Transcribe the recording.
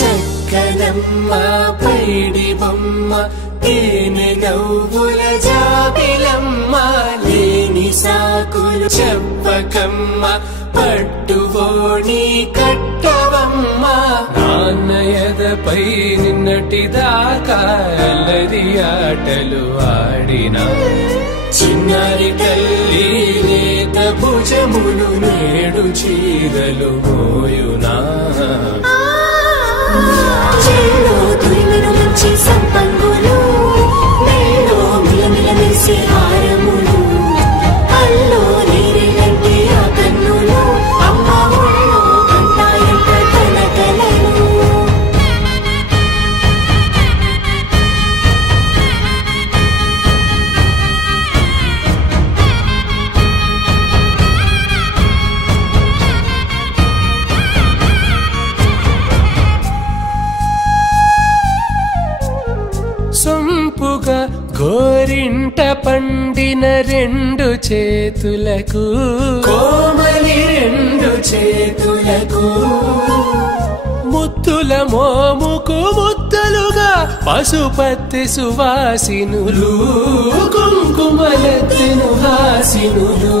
చక్కనమ్మ పైడి బొమ్మ తేనె నవ్వుల జాబిలమ్మ లేని సాకులు చెప్పకమ్మ పట్టువోణి కట్టవమ్మ నాన్నయదపై నిన్నటిదాకా అల్లరి ఆటలు ఆడినా చిన్నారి తల్లి లేత భుజములు నేడు చీరలు మోయునా చెల్లో తురిమిను మంచి సంపంగులు మేలో మిలమిల మెరిసే హారములు అల్లో నీరెలంటే ఆ కన్నులు అమ్మ ఒళ్ళో కంటాయంట తన కలను సొంపుగా గోరింట పండిన రెండు చేతులకు కోమలి రెండు చేతులకు ముత్తుల మోముకు ముద్దలుగా పశుపతి సువాసినులు కుంకుమలెత్తిను హాసినులు